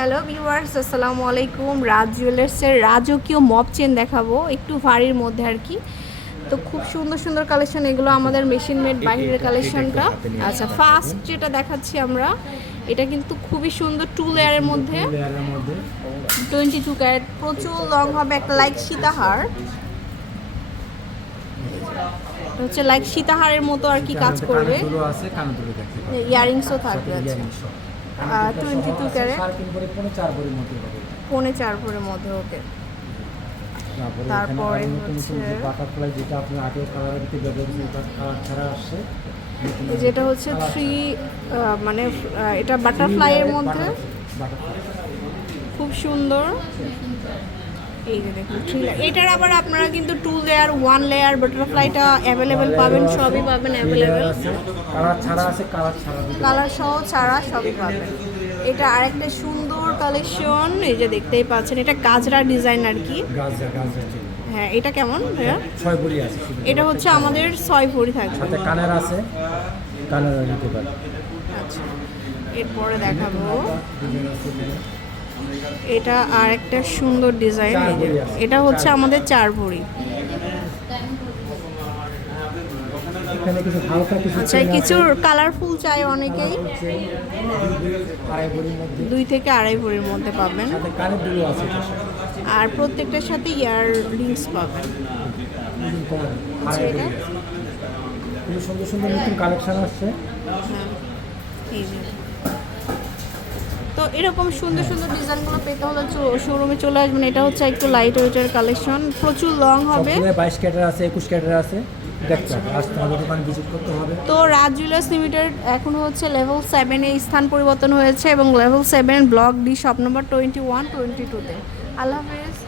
Hello viewers আসসালামু আলাইকুম রাজ জুয়েলার্সের রাজকীয় মপ চেন দেখাবো একটু ভারীর মধ্যে আর কি। তো খুব সুন্দর সুন্দর কালেকশন এগুলো আমাদের মেশিন মেড বাইরের কালেকশনটা আচ্ছা ফার্স্ট যেটা দেখাচ্ছি আমরা এটা কিন্তু খুবই সুন্দর টু লেয়ারের মধ্যে। টোয়েন্টি টু ক্যারেট প্রচুর লং হবে একটা লাইক সীতাহার। হচ্ছে লাইক সীতাহারের মতো আর কি কাজ করবে। ইয়ারিংসও থাকবে আচ্ছা। আর 22 ক্যারেট। পৌনে চার ভরের মধ্যে ওকে। তারপরে বাটারফ্লাই যেটা আপনি আগেও কালারের ভিতরে কালার ছাড়া আসছে। যেটা হচ্ছে থ্রি মানে এটা বাটারফ্লাইয়ের মধ্যে। খুব সুন্দর। এই যে দেখুন থ্রি এটার আবার আপনারা কিন্তু টু লেয়ার ওয়ান লেয়ার বাটারফ্লাইটা অ্যাভেলেবেল পাবেন সবই পাবেন অ্যাভেলেবেল কালার ছাড়া আছে কালার ছাড়া কালার সহ ছাড়া সবই পাবেন। এটা আরেকটা সুন্দর কালেকশন এই যে দেখতেই পাচ্ছেন এটা গাজরা ডিজাইন আর কি। হ্যাঁ এটা কেমন ভাইয়া? ছয় ভরি আছে এটা হচ্ছে আমাদের ছয় ভরি থাকবে। সাথে কানের আছে কানের নিতে পারেন আচ্ছা এরপরে দেখাবো। এটা আর একটা সুন্দর ডিজাইন। এটা হচ্ছে আমাদের চার ভরি আচ্ছা কিছু কালারফুল চাই অনেকেই। দুই থেকে আড়াই ভরির মধ্যে পাবেন। আর প্রত্যেকটার সাথে ইয়ার রিংস পাবেন। আচ্ছা। খুবই সুন্দর সুন্দর নতুন কালেকশন আসছে। হ্যাঁ এই এরকম সুন্দর সুন্দর ডিজাইনগুলো পেতে হলে শোরুমে চলে আসবেন। এটা হচ্ছে একটু লাইট ওয়েটের কালেকশন প্রচুর লং হবে। বাইশ ক্যাটার আছে একুশ ক্যাটার আছে। তো রাজ জুয়েলার্স লিমিটেড এখন হচ্ছে লেভেল সেভেনে স্থান পরিবর্তন হয়েছে এবং level seven block D shop number twenty one twenty টুতে আল্লাহ হাফেজ।